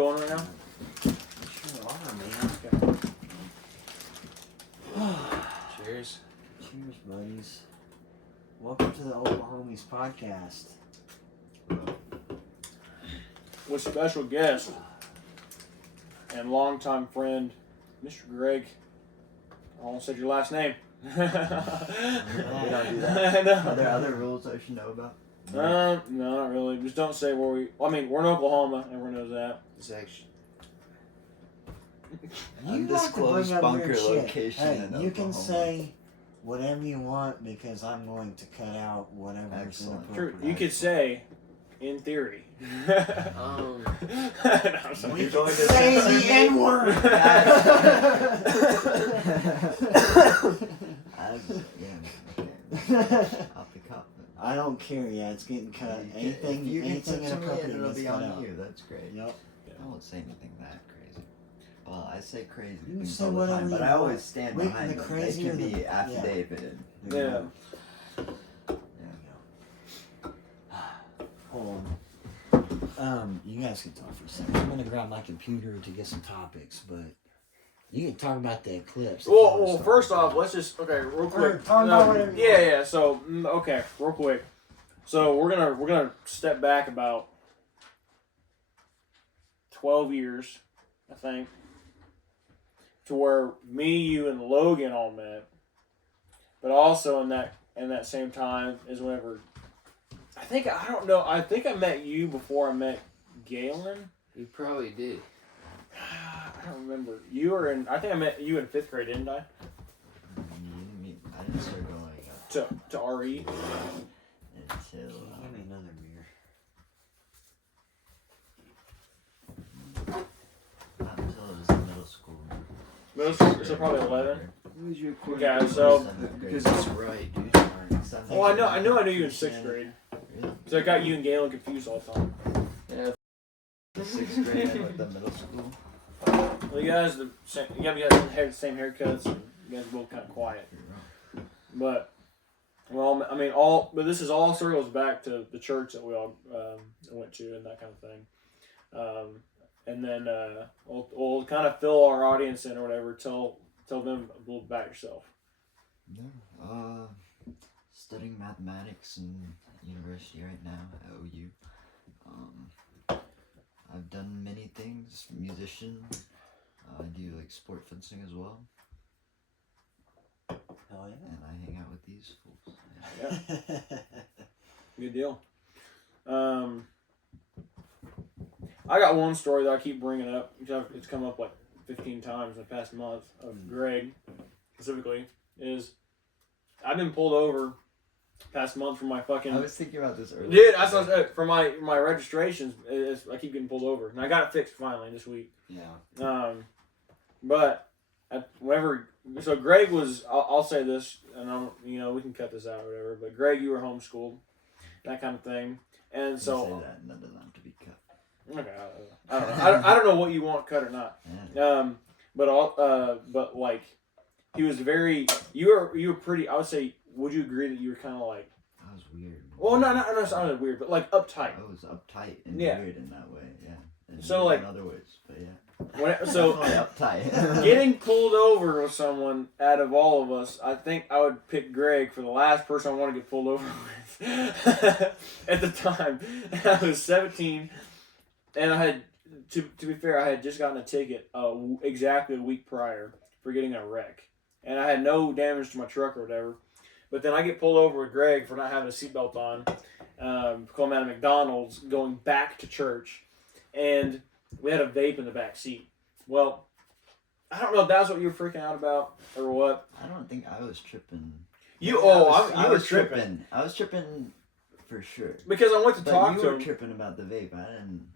going right now? Sure are, man. Okay. Cheers. Cheers, buddies. Welcome to the Oklahomies podcast. With special guest and longtime friend, Mr. Greg. I almost said your last name. We don't do that. No. Are there other rules I should know about? No, not really. Just don't say where we. I mean, we're in Oklahoma. Everyone knows that. It's actually You like to undisclosed bring up bunker weird shit. location Hey, in you can Oklahoma. say whatever you want because I'm going to cut out whatever is Excellent. inappropriate. True. You could say, in theory. Um, No, I'm sorry. We You're going could to say say the N-word. Off the cuff. I don't care. Yeah, it's getting cut. Anything, If you can anything touch me and inappropriate it'll gets be cut on out. you. That's great. Yep. I won't say anything that crazy. Well, I say crazy You can things say all the whatever time, but you I always want. stand We- behind the them. They crazier can be the- affidavit. Yeah. Hold on. You guys can talk for a second. I'm gonna grab my computer to get some topics, but you can talk about the eclipse. if you wanna Well, start first with off, that. let's just real quick. Alright, talk about whatever you Yeah. So okay, real quick. So we're gonna step back about 12 years, I think, to where me, you, and Logan all met. But also in that same time is whenever I don't know. I think I met you before I met Galen. You probably did. I don't remember. You were in. I think I met you in 5th grade, didn't I? I didn't start going up To RE. until Give me another beer. not until it was in middle school. Middle school, so probably 11. Who's your Yeah, so- Because it's right, dude. Oh, I knew you in 6th grade. Really? So I got you and Galen confused all the time. Yeah. The 6th grade and with the middle school. Well, you guys had the same haircuts, and you guys were both kind of quiet. But, well, I mean, but this is all circles back to the church that we all went to and that kind of thing. And then we'll kind of fill our audience in or whatever. Tell them a little about yourself. Yeah. Studying mathematics in university right now at OU. I've done many things. Musician. I do like sport fencing as well, Hell and I hang out with these fools. Yeah, good deal. I got one story that I keep bringing up. It's come up like 15 times in the past month of Greg, specifically, is I've been pulled over past month for my fucking... I was thinking about this earlier. Dude, that's what I said. For my registrations, I keep getting pulled over. And I got it fixed finally this week. Yeah. But whenever... So Greg was... I'll say this, and we can cut this out or whatever, but Greg, you were homeschooled, that kind of thing. And You so... say that, and that doesn't have to be cut. Okay, I don't know. I don't know what you want cut or not. Yeah. But like, he was very. You were pretty. I would say. Would you agree that you were kind of like? I was weird. Well, no, it's not weird, but like uptight. I was uptight and Yeah. weird in that way. Yeah. And So, weird like- in other ways, but yeah. So Definitely uptight. getting pulled over with someone out of all of us, I think I would pick Greg for the last person I want to get pulled over with. At the time, I was 17, and I had, to be fair, I had just gotten a ticket exactly a week prior for getting in a wreck, and I had no damage to my truck or whatever. But then I get pulled over with Greg for not having a seatbelt on, coming out of McDonald's, going back to church, and we had a vape in the back seat. Well, I don't know if that's what you were freaking out about or what. I don't think I was tripping. You I were was tripping. I was tripping for sure. Because I went to But talk you to were him. tripping about the vape. I didn't.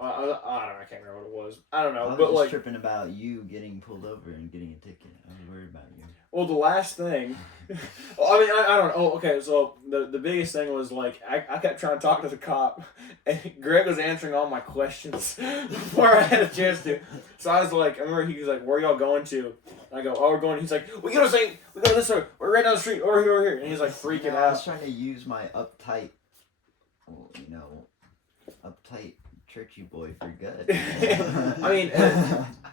I don't know. I can't remember what it was. I don't know. I was but just like, tripping about you getting pulled over and getting a ticket. I was worried about you. well, the last thing. I don't know. Oh, okay. So the biggest thing was like I kept trying to talk to the cop, and Greg was answering all my questions before I had a chance to. So I was like, I remember he was like, "Where y'all going to?" And I go, "Oh, we're going." He's like, "We go this way. We're right down the street. Over here." And he's like freaking I out. was trying to use my uptight, uptight churchy boy for good. I mean,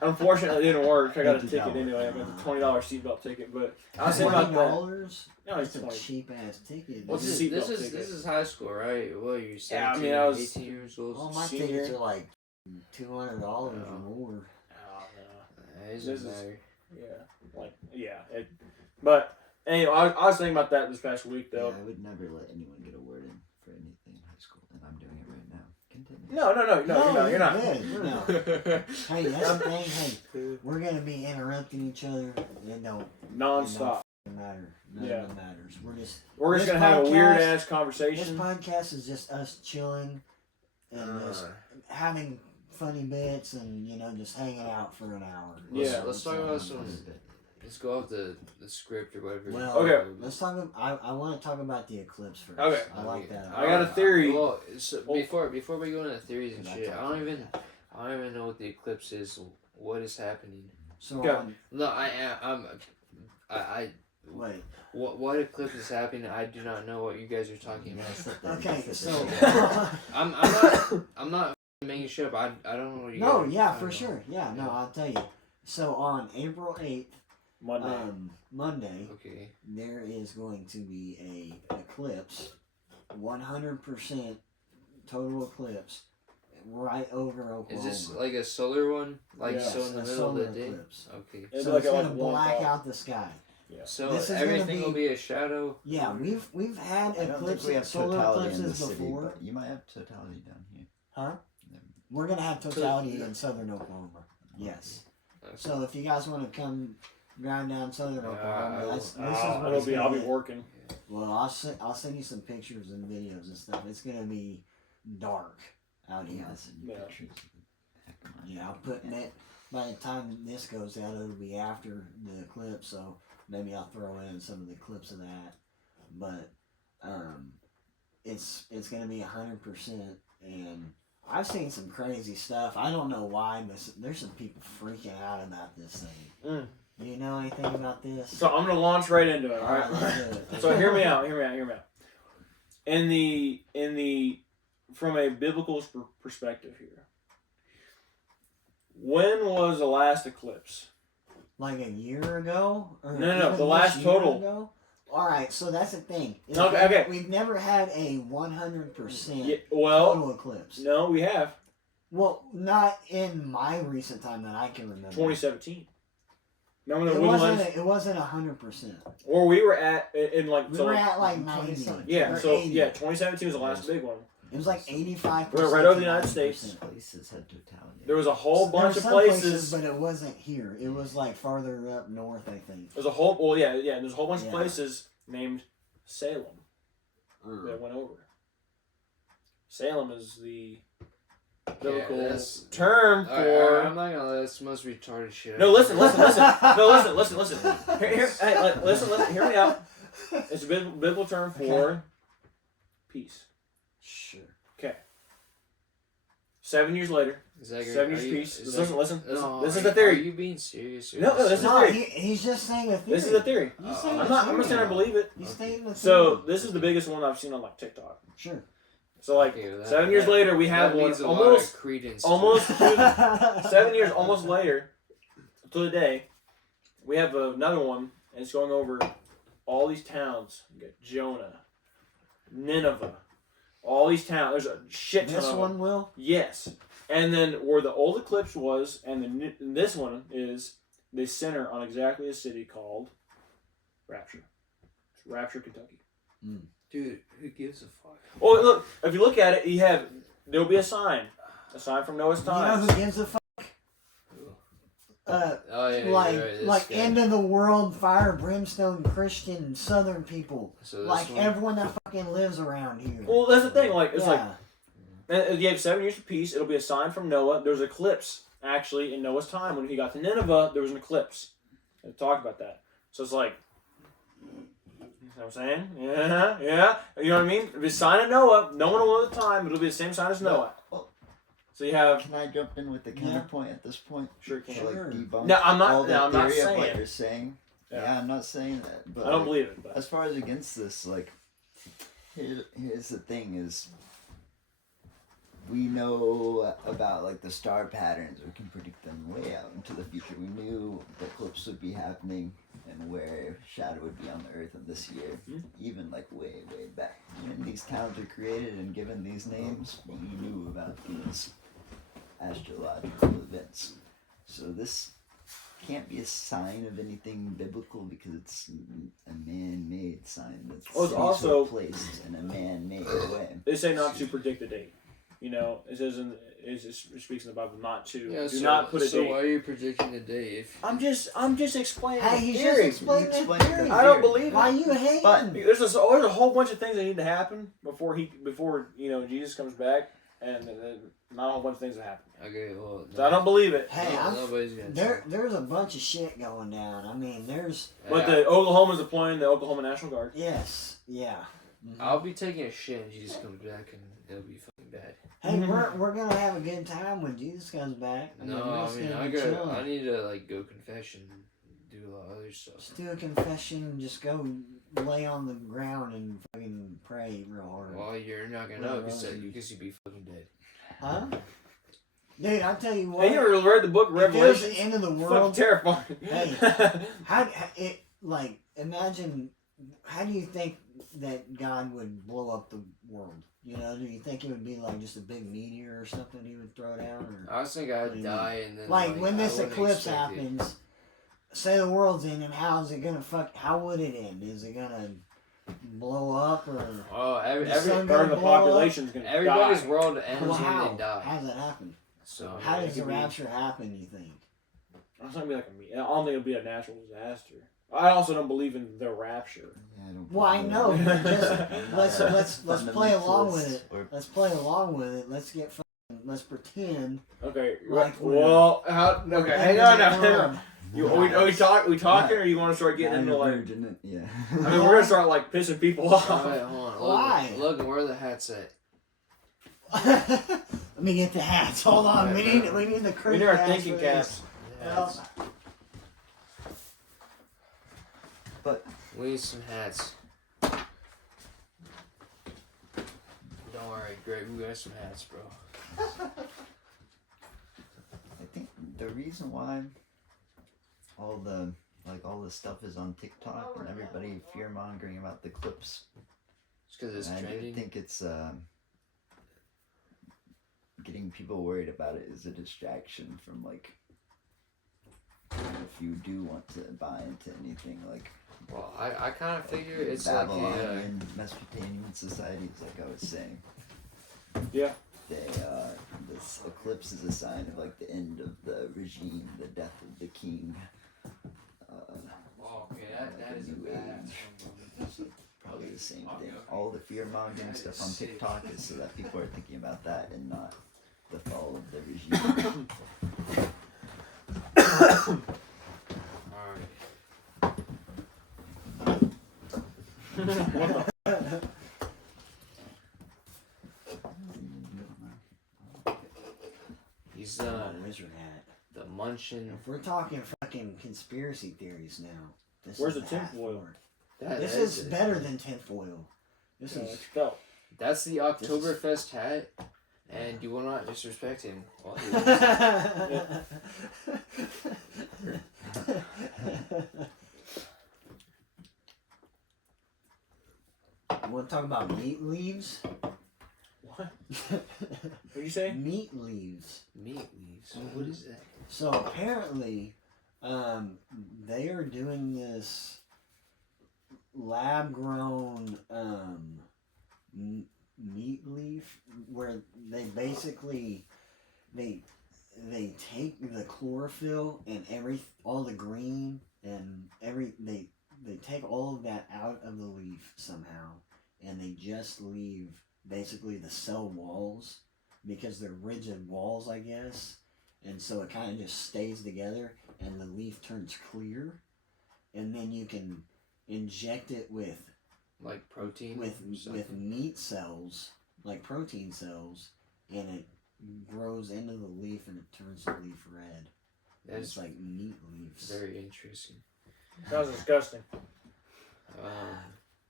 unfortunately, it didn't work. I got a ticket anyway. I got the $20 seatbelt ticket, but I was saying about that. $20? No, it's That's a 20. cheap ass ticket. What's dude. the seatbelt ticket? This is high school, right? What are you, 17, Yeah, I mean, I was 18 years old? Oh, my senior. tickets are like $200 or No. more. Oh, no. It This doesn't is- matter. But anyway, I was thinking about that this past week, Yeah, though. I would never let anyone get a word in for anything in high school, and I'm doing it right now. Continue. No, you're not. Good. No. Hey, that's the thing. Hey, we're gonna be interrupting each other. It don't Non-stop. matter. None Yeah. of it matters. We're just this gonna have a podcast- weird ass This conversation. podcast is just us chilling and just having funny bits and just hanging out for an hour. Yeah. Let's talk about some. Let's go off the script or whatever. Well, Okay. let's talk. I want to talk about the eclipse first. Okay. I like that. I got a theory. Well, so before we go into theories and Can I shit, talk I don't about even know what the eclipse is. What is happening? So Okay. No, I wait. what eclipse is happening? I do not know what you guys are talking about. Okay, so I'm not making shit up. I don't know what you. no, guys are yeah, talking for about. sure. Yeah, no, I'll tell you. So on April 8th, Monday. Monday, Okay. there is going to be a eclipse, 100% total eclipse, right over Oklahoma. Is this like a solar one? Like Yeah. so in the A middle of the solar day? eclipse. Okay. It'll So be it's at, gonna 1 black o'clock. out the sky. So This is gonna everything be- will be a shadow. Yeah, we've had I don't think eclipses, we have solar totality in the eclipses city, before. but you might have totality down here. Huh? We're gonna have totality in southern Oklahoma. Yes. Okay. So if you guys want to come grind down southern Oklahoma, this is what I'll it's be gonna be. working. Well, I'll send you some pictures and videos and stuff. It's gonna be dark out here. Yeah, send you Yeah. pictures of the heck of mine. Yeah, I'll put that. By the time this goes out, it'll be after the eclipse, so maybe I'll throw in some of the clips of that. But it's gonna be 100%, and I've seen some crazy stuff. I don't know why, but there's some people freaking out about this thing. Mm. Do you know anything about this? So I'm gonna launch right into it. All right. let's do it. So hear me out. In the from a biblical perspective here, when was the last eclipse? Like a year ago? Or No, even the this last year total. ago? All right, so that's the thing. Okay. We've never had a 100% Yeah, well, total eclipse. no, we have Well, not in my recent time that I can remember. 2017. Remember It the wasn't. ones It wasn't 100%. where we were at in like We so were like, at like 90. yeah, or so 80. yeah, 2017 was the last big one. It was like 85%. We're right over the to United 90%. States. Places had totality. There was a whole There bunch were of some places. but it wasn't here. It was like farther up north, I think. There's a whole there's a whole bunch of Yeah. places named Salem that went over. Salem is the biblical that's- term for. Alright, I'm not gonna let this most retarded shit. No, listen. No, listen. Hey, listen. Hear me out. It's a biblical term for peace. Sure. Okay. 7 years later. Is that 7 years are you- peace. is Listen. No, This is are the you- theory. Are you being serious? No, this is No, theory. he's just saying a theory. This is a theory. He's saying I'm a I'm not theory. saying I believe it. He's stating the So theory. this is the biggest one I've seen on like TikTok. Sure. So like Okay, well, 7 years later, we have that one needs a lot of almost credence. almost 7 years almost later to the day. We have another one, and it's going over all these towns. You got Jonah, Nineveh, all these towns. There's a shit ton This of one them. will. Yes, and then where the old eclipse was, and this one is they center on exactly a city called Rapture, Kentucky. Dude, who gives a fuck? Well, look, if you look at it, there'll be a sign from Noah's You know times. who gives a fuck? Oh yeah, Like you're right, this like guy. end of the world, fire, brimstone, Christian, Southern people. So this Like one- everyone that fucking lives around here. Well, that's the thing. Like it's yeah. and you have 7 years of peace. It'll be a sign from Noah. There's an eclipse actually in Noah's time when he got to Nineveh. There was an eclipse. They talked about that. So it's like, you know what I'm saying? Yeah. You know what I mean? It'll be a sign of Noah. No one will know the time. It'll be the same sign as Noah. Well, So you have. can I jump in with the counterpoint at this point? Sure, you can. To like Sure. debunk No, I'm not- all the no, I'm not theory of saying. what you're saying. Yeah. Yeah, I'm not saying that. But I don't like, believe it. But. as far as against this, like, here's the thing: is we know about like the star patterns. We can predict them way out into the future. We knew the eclipse would be happening and where shadow would be on the Earth of this year, even like way back. When these towns were created and given these names, we knew about these astrological events. So this can't be a sign of anything biblical because it's a man-made sign that's also placed in a man-made way. They say not to predict the date. You know, it says it speaks in the Bible not to not put a date. So why are you predicting the date? If I'm just explaining. Hey, the he's theory. just explaining the Explain the theory. I don't believe it. Why you hating? But There's a whole bunch of things that need to happen before Jesus comes back, and then not a whole bunch of things that happen. okay, well, So I don't believe it. Hey, nobody's gonna. there's a bunch of shit going down. I mean, there's. But the Oklahoma's deploying the Oklahoma National Guard. Yes, yeah. I'll be taking a shit and Jesus comes back and it'll be fucking bad. Hey, we're gonna have a good time when Jesus comes back. No, I mean I need to like go confession and do a lot of other stuff. Just do a confession. Just go lay on the ground and fucking pray real hard. Well, you're not gonna know because you'd be fucking dead. Huh? Dude, I'll tell you what. Have you ever read the book if there's Revelation? the end of the Fucking world. terrifying. Hey, imagine. How do you think that God would blow up the world? You know, do you think it would be like just a big meteor or something he would throw down? Or I was thinking I'd die and then like when this I wouldn't eclipse expect it. happens, say the world's ending, how's it gonna how would it end? Is it gonna blow up or? Oh, The sun Part of the blow up? population's gonna everybody's die. world ends Well, when how? they die. How does that happen? So How it does the could be- rapture happen? You think? It's not gonna be like I don't think it'll be a natural disaster. I also don't believe in the rapture. Yeah, I don't Well, I know. But just let's play along with it. Or Let's play along with it. Let's pretend. Okay. Like well, okay. Hang on now. Hang on. Nice. We talking, or you want to start getting into like? yeah. I mean, we're gonna start like pissing people off. Alright, hold on. Why? Logan, where are the hats at? Let me get the hats. Hold on. We need the We crazy need our hats thinking for caps. this. Well, But We need some hats. Don't worry, Greg, we got some hats, bro. I think the reason why all the stuff is on TikTok and everybody fear mongering about the clips, It's because it's I trending. think it's getting people worried about it is a distraction from like if you do want to buy into anything like Well, I kind of figure it's like Babylonian Mesopotamian societies, like I was saying. Yeah. This eclipse is a sign of like the end of the regime, the death of the king. Oh, okay, that is a New bad. Age. Probably the same thing. All the fear mongering stuff on TikTok is so that people are thinking about that and not the fall of the regime. Alright. He's wizard hat. the Munchin. If we're talking fucking conspiracy theories now, this Where's is the hat tinfoil? for it. That This is better than tinfoil. This is. Go. That's the Oktoberfest hat, and you will not disrespect him. While he You want to talk about meat leaves? What? What'd you say? Meat leaves. Meat leaves. What is that? So apparently, they are doing this lab-grown meat leaf where they basically they take the chlorophyll and all the green and they take all of that out of the leaf somehow, and they just leave basically the cell walls because they're rigid walls, I guess. And so it kind of just stays together, and the leaf turns clear, and then you can inject it with Like protein? or with something? meat cells, like protein cells, and it grows into the leaf and it turns the leaf red. That's It's like meat leaves. very interesting. Sounds disgusting.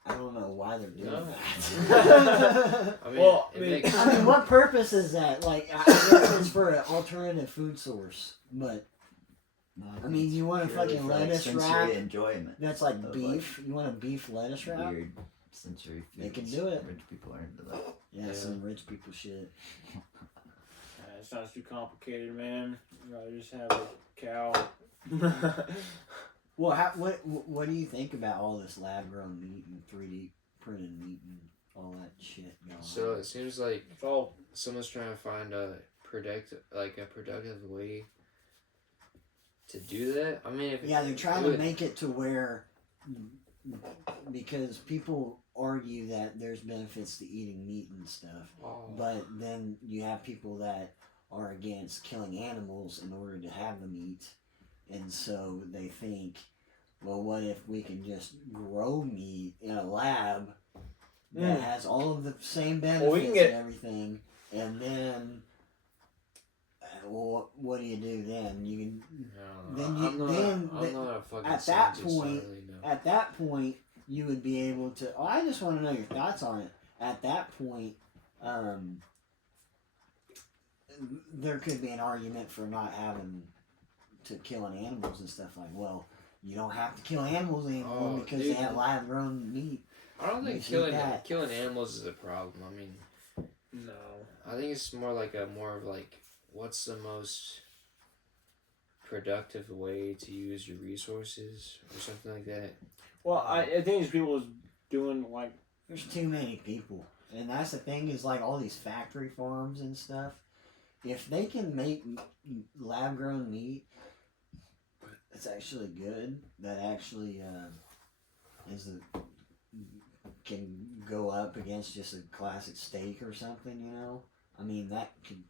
I don't know why they're doing No. that. I mean, Well, it I mean- makes I mean, what purpose is that? Like, I guess it's for an alternative food source, but No, I mean, you want a purely fucking for, like, lettuce sensory wrap enjoyment. that's like of, beef. You want a beef lettuce wrap? Weird sensory foods. They can do it. Rich people are into that. Yeah, Yeah. some rich people shit. It sounds too complicated, man. I'd rather just have a cow. Well, what do you think about all this lab grown meat and 3D printed meat and all that shit going so. on? It seems like It's all someone's trying to find a productive way to do that. I mean, if Yeah, they're trying it to would- make it to where, because people argue that there's benefits to eating meat and stuff, Oh. but then you have people that are against killing animals in order to have the meat, and so they think, well, what if we can just grow meat in a lab that Mm. has all of the same benefits Well, we can get- and everything, and then, well, what do you do then? You can. No, Then I'm not, then I'm not a fucking at that scientist, so I point- really know. At that point, you would be able to. Oh, I just want to know your thoughts on it. At that point, there could be an argument for not having to killing animals and stuff like. Well, you don't have to kill animals anymore Oh, because dude. they have live grown meat. I don't think you see killing that. killing animals is a problem. I mean, no. I think it's more of like what's the most productive way to use your resources or something like that. Well, I think these people is doing like There's too many people, and that's the thing is like all these factory farms and stuff. If they can make lab grown meat, it's actually good. That actually can go up against just a classic steak or something. You know, I mean that could,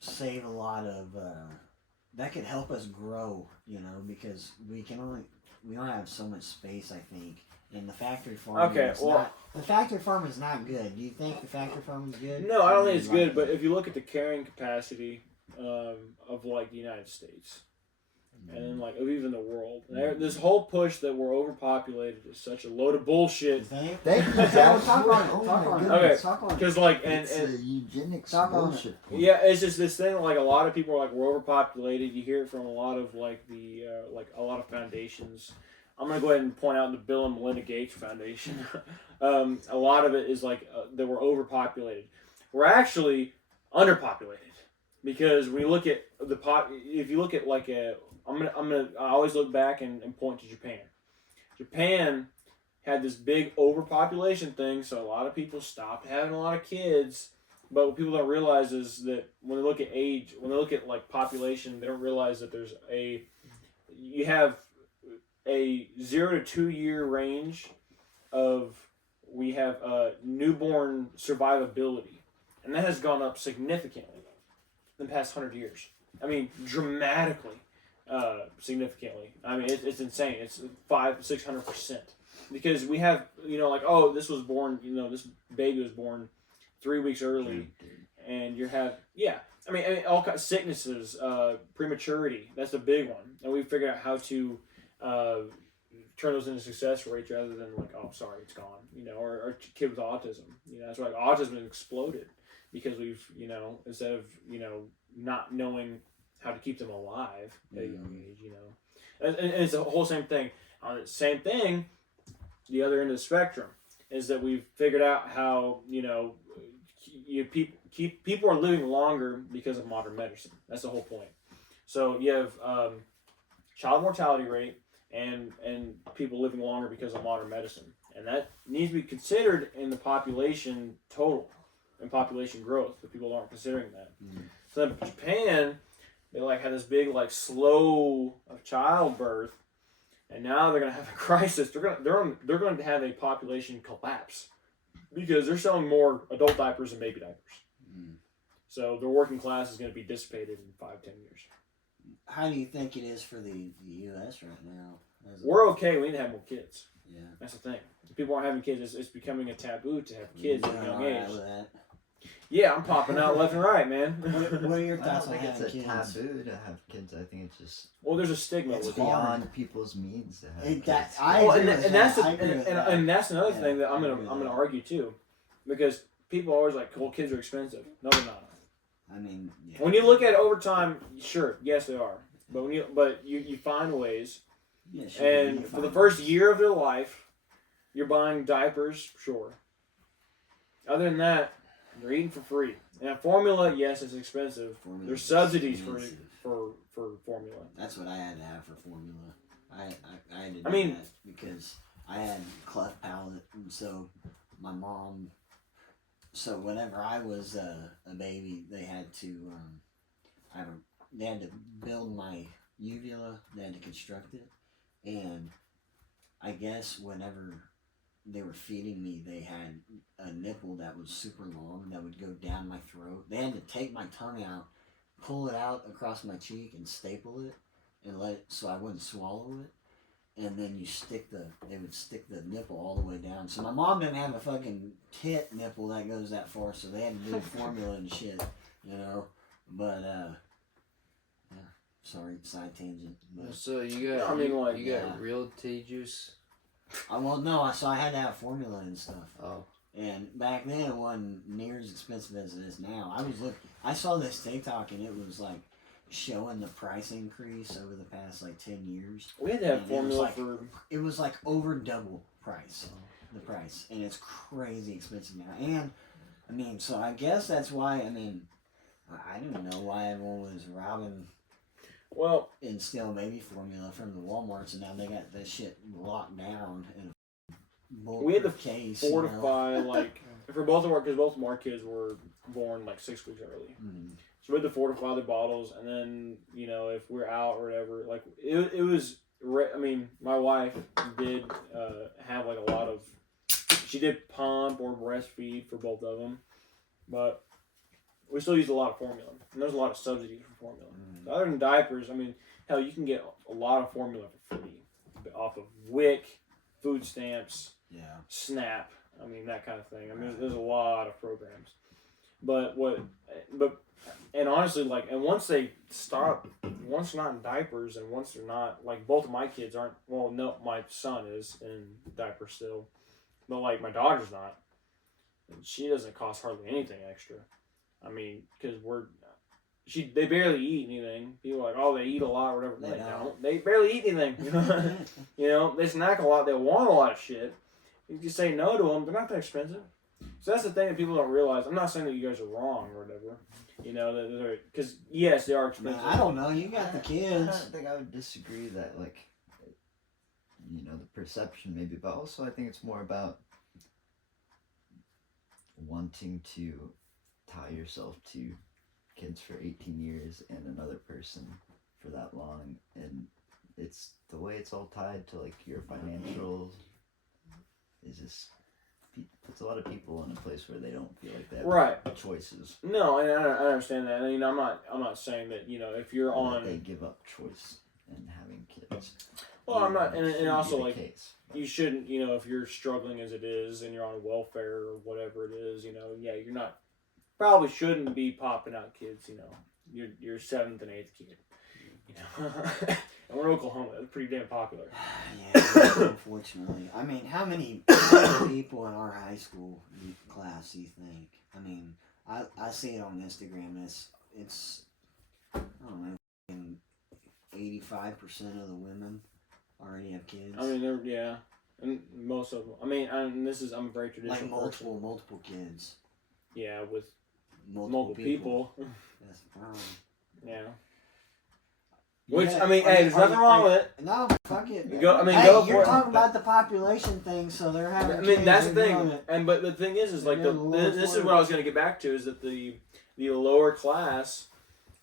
save a lot of. That could help us grow. You know, because we only have so much space. I think. And the factory farm the factory farm is not good. Do you think the factory farm is good? no, I don't Or think do it's you like good. But it? if you look at the carrying capacity of like the United States, and then like of even the world, this whole push that we're overpopulated is such a load of You bullshit. think? Thank you, Yeah, Zach. talk on it. Oh Talk my on it. goodness. Okay. Talk on it. Because like It's and a eugenics Talk on bullshit point. yeah, it's just this thing. Like a lot of people are like we're overpopulated. You hear it from a lot of like the like a lot of foundations. I'm gonna go ahead and point out the Bill and Melinda Gates Foundation. A lot of it is like that we're overpopulated. We're actually underpopulated because we look at the if you look at like I always look back and point to Japan. Japan had this big overpopulation thing, so a lot of people stopped having a lot of kids. But what people don't realize is that when they look at age, when they look at like population, they don't realize that you have a 0 to 2 year range of we have newborn survivability, and that has gone up significantly in the past 100 years. I mean, dramatically, significantly. I mean, it's insane. It's 500-600% because we have like this was born. This baby was born 3 weeks early, and you have I mean all kinds of sicknesses, prematurity. That's a big one, and we figured out how to turn those into success rates rather than like, oh, sorry, it's gone. Or kid with autism. That's why autism has exploded because we've instead of not knowing how to keep them alive at a young age. And it's the whole same thing. On the same thing, the other end of the spectrum is that we've figured out how people are living longer because of modern medicine. That's the whole point. So you have child mortality rate and people living longer because of modern medicine, and that needs to be considered in the population total and population growth. But people aren't considering that. So in Japan, they like had this big like slow of childbirth, and now they're gonna have a crisis. They're going to have a population collapse because they're selling more adult diapers than baby diapers. So their working class is going to be dissipated in 5-10 years. How do you think it is for the U.S. right now? We're okay. We need to have more kids. Yeah. That's the thing. If people aren't having kids, it's becoming a taboo to have kids at a young age. With that. Yeah, I'm popping out left and right, man. What are your I thoughts don't on think it's having a kids? taboo to have kids. I think it's just Well, there's a stigma It's with it. beyond people's means to have It- kids. that- I Well, agree and, with and that's that. the, I agree with that. and that's another Yeah, thing that I'm I gonna agree with I'm gonna that. argue too, because people are always like, well, kids are expensive. No, they're not. I mean, yeah. When you look at it over time, sure, yes, they are. But you find ways, Yeah, sure, and you for the find first ways. year of their life, you're buying diapers, sure. Other than that, they're eating for free. And formula, yes, it's expensive. Formula's There's subsidies expensive. for formula. That's what I had to have for formula. I had to do I mean- that because I had cleft palate, and so my mom. So whenever I was a baby, they had to they had to build my uvula. They had to construct it, and I guess whenever they were feeding me, they had a nipple that was super long that would go down my throat. They had to take my tongue out, pull it out across my cheek, and staple it, and let it so I wouldn't swallow it. And then they would stick the nipple all the way down. So my mom didn't have a fucking tit nipple that goes that far, so they had to do formula and shit, you know. But yeah, sorry, side tangent. But So you got, I mean, like, you got yeah. real titty juice. so I had to have formula and stuff. Oh, And back then it wasn't near as expensive as it is now. I saw this TikTok and it was like showing the price increase over the past like 10 years. We had to have And it was formula like- for. It was like over double the price, and it's crazy expensive now. And I mean, so I guess that's why. I mean, I didn't know why everyone was robbing Well, and stealing baby formula from the WalMarts, and now they got that shit locked down in a we had to bulletproof case. you know? fortify like for both of our kids were born like 6 weeks early. Mm. So we had to fortify the bottles, and then if we're out or whatever, like it was. I mean, my wife did have like a lot of. She did pump or breastfeed for both of them, but we still used a lot of formula, and there's a lot of subsidies for formula. Mm. So other than diapers, I mean, hell, you can get a lot of formula for free off of WIC, food stamps, Yeah. SNAP. I mean, that kind of thing. I mean, there's a lot of programs, but and honestly, like, and once they stop, once they're not in diapers, and once they're not, like, both of my kids aren't. Well, no, my son is in diapers still, but like my daughter's not. And she doesn't cost hardly anything extra. I mean, because they barely eat anything. People are like, oh, they eat a lot or whatever. They They don't. don't. They barely eat anything. They snack a lot. They want a lot of shit. You just say no to them. They're not that expensive. So that's the thing that people don't realize. I'm not saying that you guys are wrong or whatever. Because yes, they are Man, expensive. I don't know. You got the I kids. don't think I would disagree that, like, the perception maybe, but also I think it's more about wanting to tie yourself to kids for 18 years and another person for that long, and it's the way it's all tied to, like, your financials is just puts a lot of people in a place where they don't feel like they have Right. choices. No, and I understand that. And I'm not saying that if you're or that on. they give up choice in having kids. Well, I'm not, It and shouldn't also be the like. case. You shouldn't, if you're struggling as it is and you're on welfare or whatever it is, you're not, probably shouldn't be popping out kids, your 7th and 8th kid, and we're in Oklahoma, that's pretty damn popular. Yeah, unfortunately. I mean, how many people in our high school class do you think? I mean, I see it on Instagram, and it's I don't know, 85% of the women already have kids. I mean, and most of them, I'm a very traditional like person. multiple kids. Yeah, with Multiple people. That's the problem. Yeah. You Which, got- I mean, are hey, you- there's are nothing you- wrong are with you- it. No, fuck it. Go Hey, for you're it. talking about the population thing, so they're having I mean, kids, that's the they're thing, doing it. but the thing is like They're doing the this is Lord's what I was going to get back to is that the lower class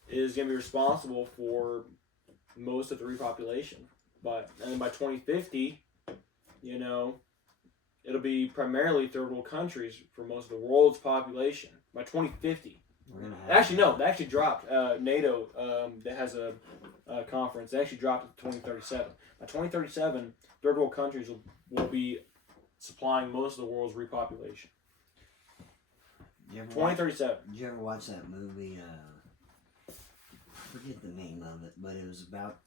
is going to be responsible for most of the repopulation, and then by 2050, it'll be primarily third world countries for most of the world's population by 2050. We're gonna have Actually, no, they actually dropped. NATO that has a conference. They actually dropped it to 2037. By 2037, third world countries will be supplying most of the world's repopulation. 2037. Did you ever watch that movie? I forget the name of it, but it was about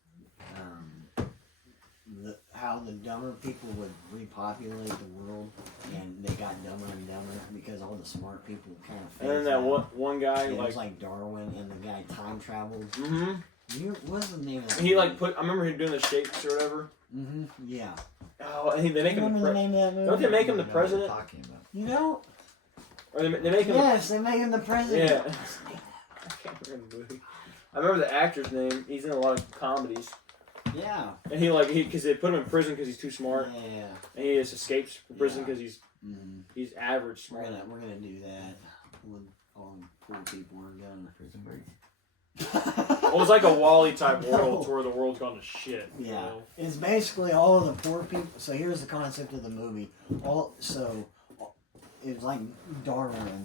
how the dumber people would repopulate the world, and they got dumber and dumber because all the smart people kind of. And then that one guy, it like, was like Darwin, and the guy time traveled. Mm-hmm. What's the name of that? He like I remember him doing the shapes or whatever. Mm-hmm. Yeah. Oh, and they make him the name of that movie? Don't they make him the president? Talking about. You know? Or they make him. Yes, they make him the president. Yeah. I can't remember the movie. I remember the actor's name. He's in a lot of comedies. Yeah. And because they put him in prison because he's too smart. Yeah. And he just escapes from prison because he's average We're smart. gonna do that when all the poor people are done. Prison break. Well, it's like a Wall-E type world where the world's gone to shit. Yeah, You know? it's basically all of the poor people. So here's the concept of the movie. It's like Darwin,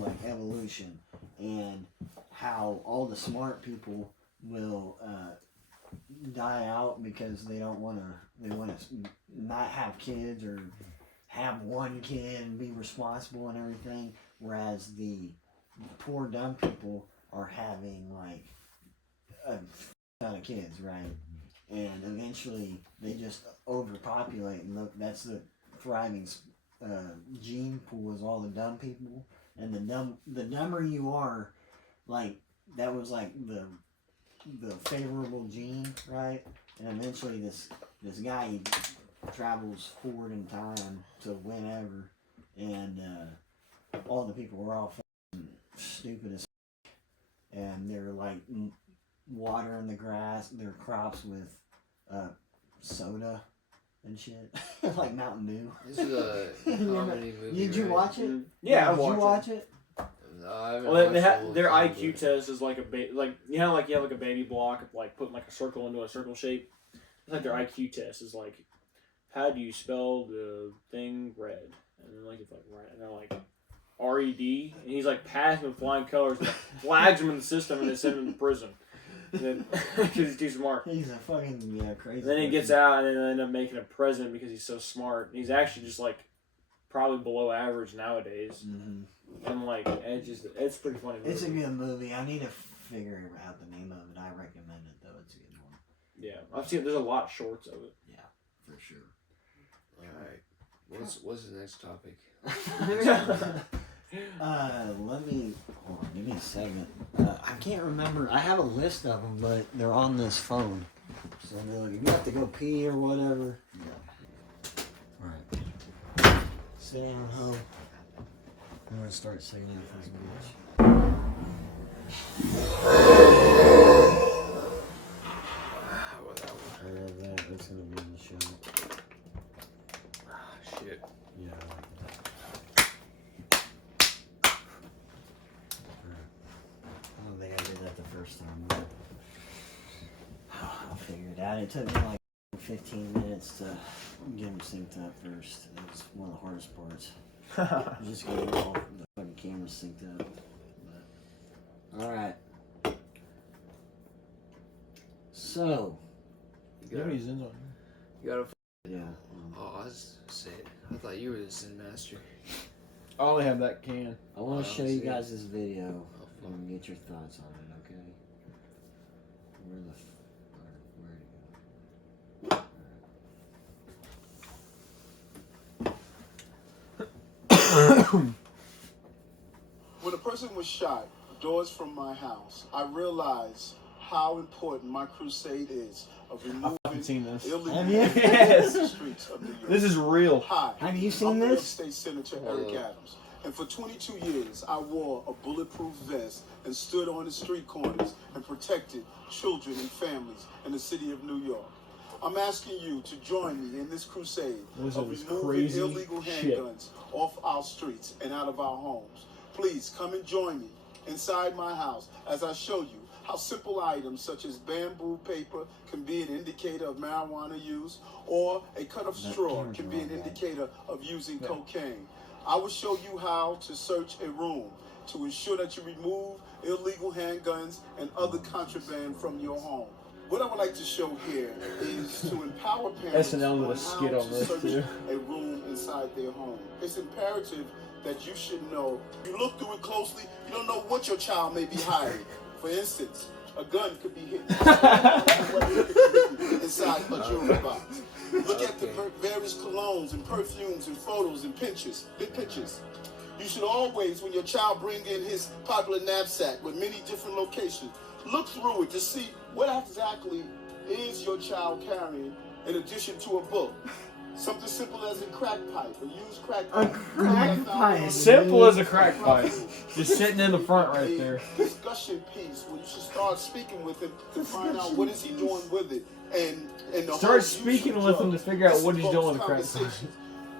like evolution, and how all the smart people will die out because they want to not have kids or have one kid and be responsible and everything, whereas the poor dumb people are having like a ton of kids, right? And eventually they just overpopulate, and that's the thriving gene pool is all the dumb people, and the dumber you are, like that was like the favorable gene, right? And eventually this guy he travels forward in time to whenever, and all the people were all stupid as and they're like watering the grass, their crops with soda and shit, like Mountain Dew. This is a comedy movie. Did you watch it? Yeah, I Did you watched watch it? No, I haven't Well, watched the whole their thing, IQ but- test is like like you have like a baby block of like putting like a circle into a circle shape. It's like their IQ test is like, how do you spell the thing red? And then like it's like right, and they're like RED, and he's like passing with flying colors, and flags him in the system, and they send him to prison. Because he's too smart. He's a fucking crazy. And then he gets out, and then they end up making him president because he's so smart. And he's actually just like probably below average nowadays. Mm-hmm. And like it's pretty funny. It's a good movie. I need to figure out the name of it. I recommend it though. It's a good one. Yeah, I've seen. There's a lot of shorts of it. Yeah, for sure. Alright. What's the next topic? Let me hold on. Give me a second. I can't remember. I have a list of them, but they're on this phone. So if you have to go pee or whatever. Yeah. All right. Sit down, ho. I'm gonna start singing this bitch. I love that. That's gonna be in the show. Shit. Yeah, I like that. I don't think I did that the first time, but I'll figure it out. It took me like 15 minutes to get them synced up first. It was one of the hardest parts. Just getting all the fucking cameras synced up. But, alright. So. You gotta, in on. you gotta. Yeah. Oh, I was say it. I thought you were the Sin Master. I only have that can. I want Oh, to show you see. guys this video Oh, and get your thoughts on it, okay? Where the When a person was shot doors from my house, I realized how important my crusade is of removing seen this. illegal Have you? Yes. The streets of New York. This is real. Hi, Have you seen I'm New York this? State Senator Eric Adams, and for 22 years I wore a bulletproof vest and stood on the street corners and protected children and families in the city of New York. I'm asking you to join me in this crusade This of is removing crazy illegal shit. handguns off our streets and out of our homes. Please come and join me inside my house as I show you how simple items such as bamboo paper can be an indicator of marijuana use, or a cut of straw can be an indicator of using cocaine. I will show you how to search a room to ensure that you remove illegal handguns and other contraband from your home. What I would like to show here is to empower parents SNL did a on skit how on to this, search too. a room inside their home. It's imperative that you should know. You look through it closely, you don't know what your child may be hiding. For instance, a gun could be hidden inside a jewelry box. Look at the various colognes and perfumes and photos and pictures. You should always, when your child bring in his popular knapsack with many different locations, look through it to see what exactly is your child carrying in addition to a book. Something simple as a crack pipe, a used crack pipe. A crack pipe. Simple as a crack pipe. Just sitting in the front right there. Discussion piece where you should start speaking with him to find out what is he doing with it. And the Start speaking with him to figure out what he's doing with the crack pipe.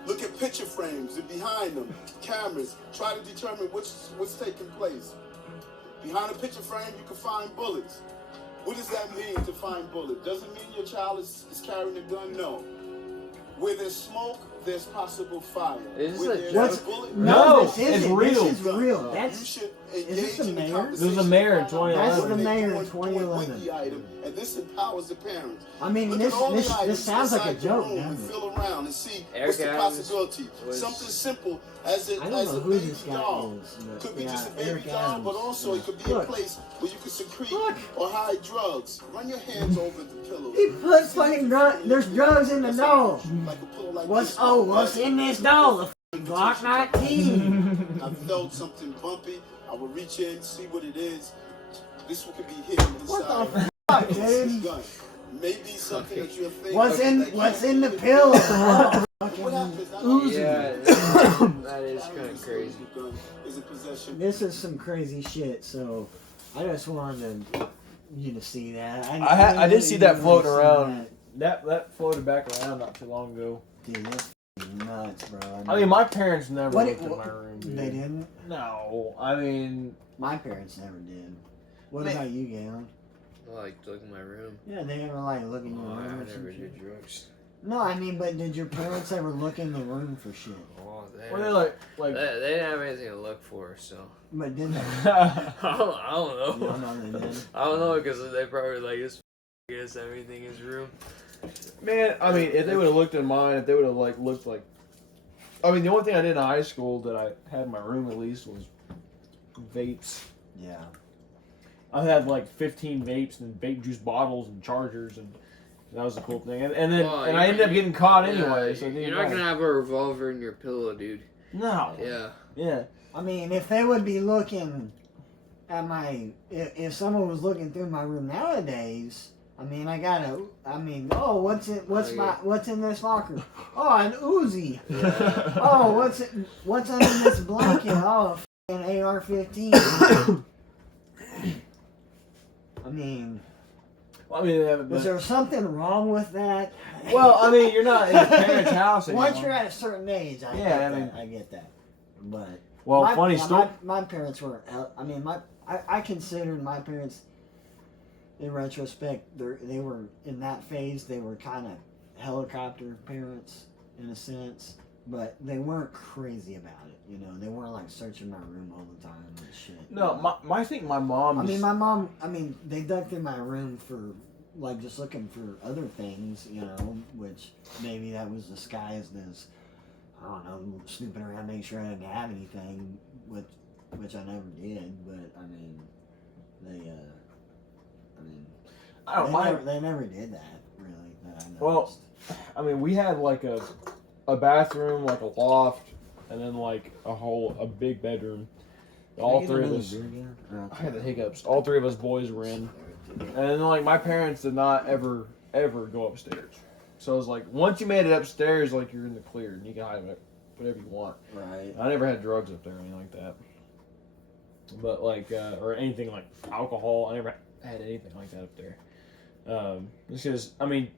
Look at picture frames and behind them, cameras. Try to determine what's taking place. Behind a picture frame, you can find bullets. What does that mean to find bullets? Does it mean your child is carrying a gun? No. Where there's smoke, there's possible fire. Is this Where a there's joke? bullet, No, this it's isn't. real. This is real. you That's should is this engage the in the mayor? conversation. This was the mayor in to find out 2011. That's the what mayor in they're doing with 2011. the item, and this empowers the parents. I mean, Look at all the this items sounds like a inside the joke, room and doesn't it? feel around and see Eric what's the Adams possibility. was- Something simple as a, I don't as know a who baby this guy doll. is, but Could be yeah, just a baby Eric doll, Adams. but also it could be Look. a place where you could secrete Look. or hide drugs. Run your hands over the pillows. He puts fucking there's drugs in the doll. Like a pillow like What's this. what's in this doll? A Glock 19. I felt something bumpy. I would reach in, see what it is. This one could be hidden What inside. the fuck, This dude? gun. Maybe something that you're thinking. What's in the pill? Oh, What happens? Uzi. Yeah, that is kind of crazy. Gun is in possession. This is some crazy shit. So I just wanted you to see that. I did see that floating really around. That floated back around not too long ago. that. Dude, that's nuts, bro. I mean, my parents never What looked it- in my room. Dude. They didn't. No, I mean, My parents never did. What Man. about you, Galen? Like, look in my room. Yeah, they ever like look in your Oh, I room or never some did shit? drugs. No, I mean, but did your parents ever look in the room for shit? Oh, were they like they didn't have anything to look for, so But didn't they? I don't You know. don't know they did. I don't know because they probably like this. Guess everything is room. Man, I mean, if they would have looked in mine, if they would have like looked like, I mean, the only thing I did in high school that I had in my room at least was vapes. Yeah. I had like 15 vapes and vape juice bottles and chargers, and that was the cool thing. And then Well, and I ended up getting caught anyway. So it you're didn't not matter. gonna have a revolver in your pillow, dude. No. Yeah. Yeah. I mean, if they would be looking at if someone was looking through my room nowadays, I mean, what's in this locker? Oh, an Uzi. Yeah. Oh, what's under this blanket? Oh, an AR-15. I mean, Well, I mean, is there something wrong with that? well, I mean, you're not in your parents' house anymore. Once you're at a certain age, I get that. But Well, funny story. My parents were. I mean, I considered my parents. In retrospect, they were in that phase. They were kind of helicopter parents in a sense, but they weren't crazy about it. You know, they weren't like searching my room all the time and shit. No, I think my mom. I mean, my mom. I mean, they dug through my room for like just looking for other things. You know, which maybe that was disguised as I don't know, snooping around, making sure I didn't have anything, which I never did. But I mean, I don't mind. they never did that really. That I noticed. Well, I mean, we had like a bathroom, like a loft, and then like a big bedroom. All three of us. I had the hiccups. All three of us boys were in, and then like my parents did not ever go upstairs. So it was like once you made it upstairs, like you're in the clear and you can hide whatever you want. Right. I never had drugs up there or anything like that. But like or anything like alcohol, I never had anything like that up there. Just because I mean,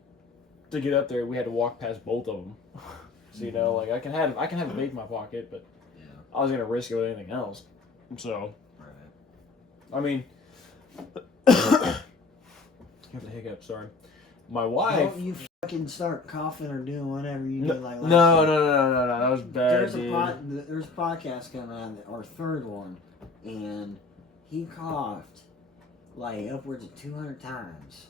to get up there, we had to walk past both of them. So you know, like I can have a vape in my pocket, but Yeah. I was gonna risk it with anything else. So Right. I mean, you have the hiccup. Sorry, my wife. Don't you fucking start coughing or doing whatever you No, did like last no, time. that was bad. There's Dude. there's a podcast coming out, our third one, and he coughed like upwards of 200 times,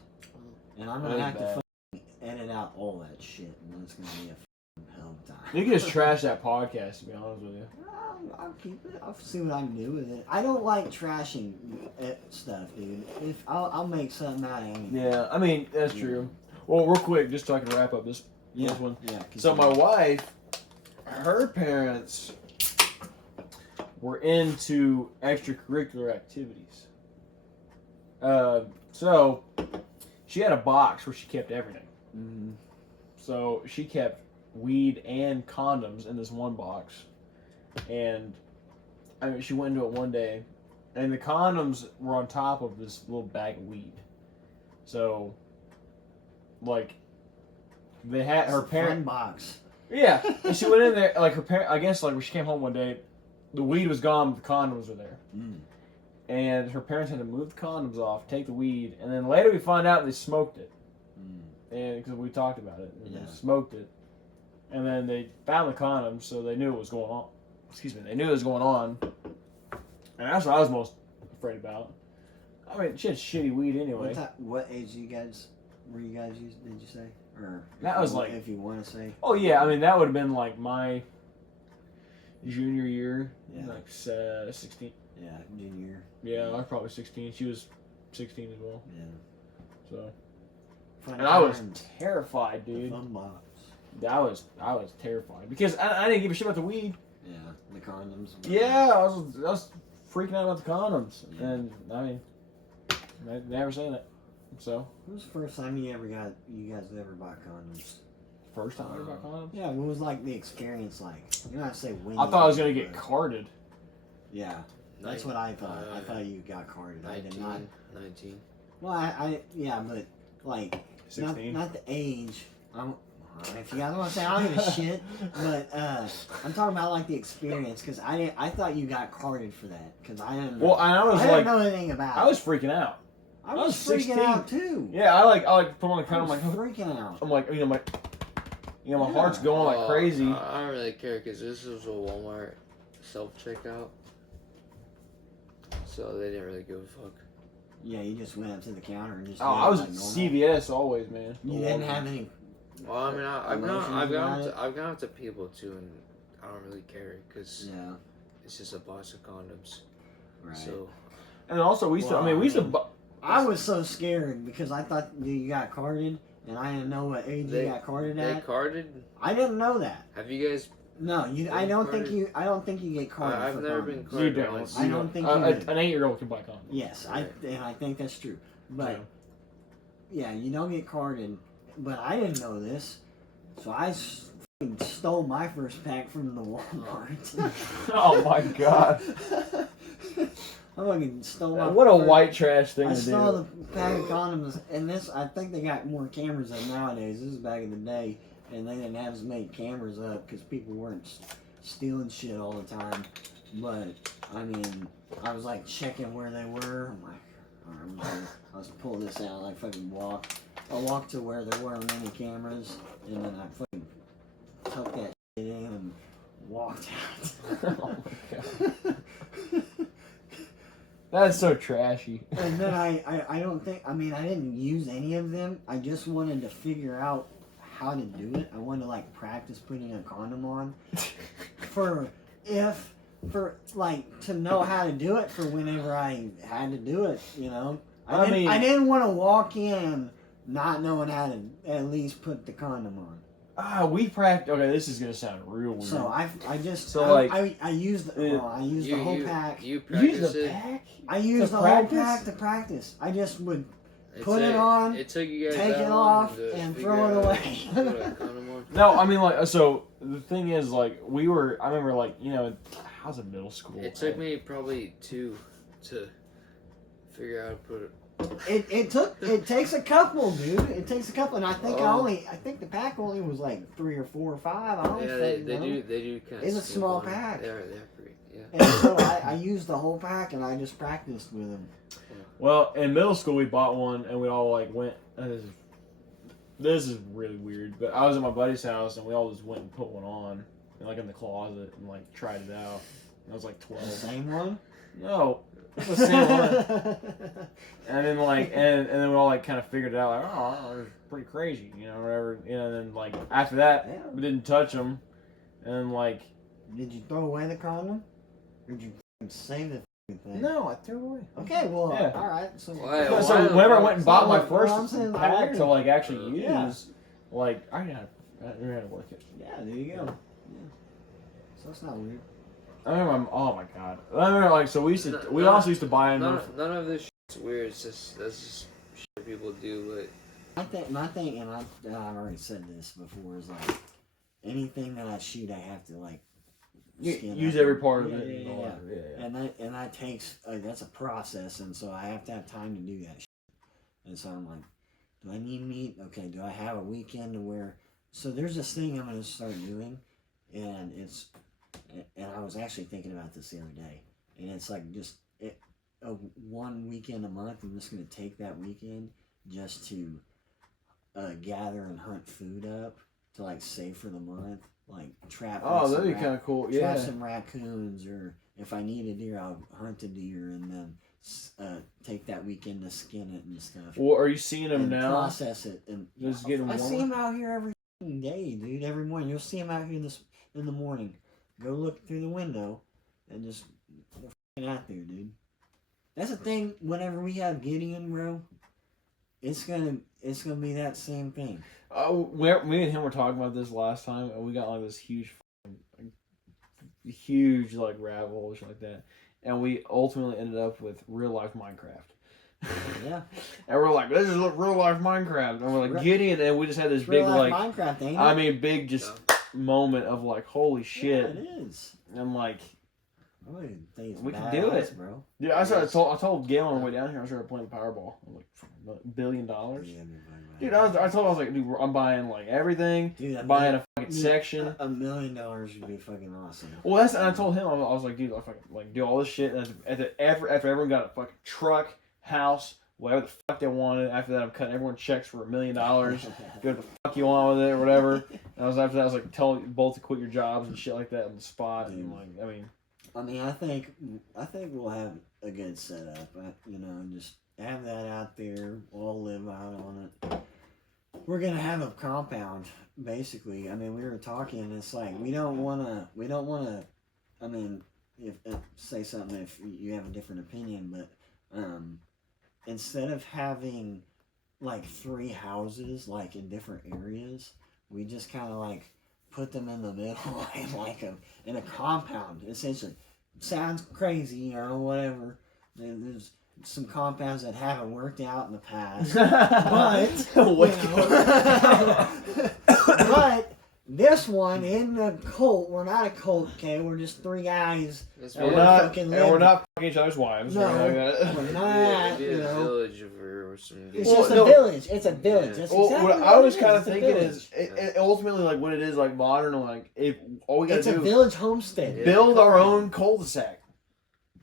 and I'm That gonna was have to bad. fucking edit out all that shit, and it's gonna be a fucking hell time. You can just trash that podcast, to be honest with you. I'll keep it. I'll see what I can do with it. I don't like trashing stuff, dude. If I'll make something out of anything. Yeah, I mean, that's true. Well, real quick, just so I can wrap up this one. Yeah. So my wife, her parents were into extracurricular activities. So she had a box where she kept everything. Mm-hmm. So she kept weed and condoms in this one box. And I mean, she went into it one day, and the condoms were on top of this little bag of weed. So, like, they had her parent box. Yeah, and she went in there like her parent. I guess like when she came home one day, the weed was gone, but the condoms were there. Mm. And her parents had to move the condoms off, take the weed, and then later we find out they smoked it. And because we talked about it, and they smoked it, and then they found the condoms, so they knew what was going on. Excuse me, they knew what was going on, and that's what I was most afraid about. I mean, she had shitty weed anyway. What age were you guys using? Did you say? Or that was like, if you want to say. Oh yeah, I mean that would have been like my junior year, like 16. Yeah, junior. Yeah, I was probably 16. She was 16 as well. Yeah. So. Fun And I was times. terrified, dude. Fun box. I was terrified because I didn't give a shit about the weed. Yeah, the condoms. Yeah, I was freaking out about the condoms, Yeah. and I mean, I never say that. So. When was the first time you guys ever bought condoms? First time I ever bought condoms. Yeah, what was like the experience like? You know, I say when. I thought I was gonna get carded. Yeah, that's what I thought. I thought you got carded. 19, I did not. 19. Well, yeah, but like 16. not the age. If you guys want to say, I don't give a shit. But I'm talking about like the experience because I thought you got carded for that because I didn't. Well, and I was I like, didn't know anything about. I was freaking out. I was freaking 16. out too. Yeah, I like put on the I counter. was I'm like, freaking out. I'm like, my heart's going like crazy. I don't really care because this was a Walmart self-checkout. So they didn't really give a fuck. Yeah, you just went up to the counter and just. Oh, I was like at normal. CVS always, man. You didn't have any. Well, I mean, I've gone up to people too, and I don't really care because it's just a box of condoms. Right. So. And also we used to. I mean, we used to. I was so scared because I thought you got carded, and I didn't know what age you got carded at. They carded? I didn't know that. Have you guys? No, I don't think you. I don't think you get carded. I've for never condoms. been carded. You don't. once. I don't think you do. An 8-year-old can buy condoms. Yes, Right. I think that's true. But yeah, you don't get carded. But I didn't know this, so I stole my first pack from the Walmart. Oh my god! I fucking stole my. What a white trash thing I to stole do. the pack of condoms, and this, I think they got more cameras than nowadays. This is back in the day, and they didn't have as many cameras up because people weren't stealing shit all the time. But, I mean, I was like checking where they were. I'm like, I was pulling this out, like fucking I walked to where there weren't any cameras, and then I fucking tucked that shit in and walked out. Oh my god. That's so trashy. And then I don't think, I mean, I didn't use any of them. I just wanted to figure out how to do it. I wanted to, like, practice putting a condom on to know how to do it for whenever I had to do it, you know? I didn't want to walk in not knowing how to at least put the condom on. We practice. Okay, this is gonna sound real weird. So I used the whole pack. You You practice use the it. pack? I used the whole pack to practice. I just would put it on, It took you guys take that it long off, to and figure throw it out away. how to put a condom on? No, I mean like so. The thing is, like I remember like I was in middle school. It took me probably 2 to figure out how to put it. It takes a couple, dude. It takes a couple, and I think Oh. I think the pack only was like 3 or 4 or 5. I don't Yeah, think, they do kind of. It's a small pack. They're pretty. Yeah. And so I used the whole pack, and I just practiced with them. Well, in middle school we bought one, and we all like went. This is really weird, but I was at my buddy's house, and we all just went and put one on, like in the closet, and like tried it out. I was like 12. The same one? No, it's the same one. And then and then we all like kind of figured it out, like, oh, it's pretty crazy, whatever. And then like after that, we didn't touch them. And like, Did you throw away the condom? Or did you save the thing? no, I threw it away. Okay, well, Yeah. all right. So, So whenever I went and bought my Well, first I'm saying, pack like, to like actually use, yeah. like I gotta work it. yeah, there you go. Yeah. So that's not weird. I remember, oh my god, I remember like so we also used to buy them. None of this shit's weird. It's just that's just shit people do. But My thing, and I've already said this before, is like anything that I shoot, I have to like Use every part of it. Yeah. And that takes that's a process, and so I have to have time to do that shit. And so I'm like, do I need meat? Okay, do I have a weekend to where? So there's this thing I'm gonna start doing, and I was actually thinking about this the other day, and it's like just one weekend a month. I'm just gonna take that weekend just to gather and hunt food up to like save for the month. Like trap. Oh, that'd be kind of cool. Trap some raccoons, or if I need a deer, I'll hunt a deer and then take that weekend to skin it and stuff. Well, are you seeing them now? Process it and just getting warmer? I see them out here every day, dude. Every morning, you'll see them out here in the morning. Go look through the window, and just they're out there, dude. That's the thing. Whenever we have Gideon, bro, it's gonna be that same thing. Me and him were talking about this last time, and we got like this huge like rabbit hole or something like that, and we ultimately ended up with real life Minecraft. Yeah, and we're like, this is real life Minecraft, and we're like Gideon, and we just had this big like Minecraft, ain't it? I mean, big just moment of like, holy shit! Yeah, it is. And I'm like, we can do it, bro. Yeah, I told Gail on the way down here I started playing Powerball. I'm like, $1 billion. Yeah, dude, I was like, dude, I'm buying like everything. Dude, I'm buying a fucking section. $1 million would be fucking awesome. Well, and I told him, I was like, dude, I fucking like do all this shit. And after everyone got a fucking truck, house, whatever the fuck they wanted. After that, I'm cutting everyone checks for $1 million. Do what the fuck you want with it or whatever. And after that, I was like telling you both to quit your jobs and shit like that on the spot. Dude. And like, I think we'll have a good setup. Just have that out there. We'll all live out on it. We're gonna have a compound, basically. I mean, we were talking. It's like we don't wanna. I mean, if say something if you have a different opinion, but instead of having like 3 houses like in different areas, we just kind of like put them in the middle in a compound, essentially. Sounds crazy, whatever. There's some compounds that haven't worked out in the past, but this one isn't a cult. We're not a cult, okay? We're just 3 guys. We're not fucking each other's wives. No, we're not. It'd be a village or some. It's just a village. It's a village. That's exactly what I was kind of thinking is, ultimately, like what it is, like modern, like if all we gotta do. It's a village homestead. Build our own cul-de-sac.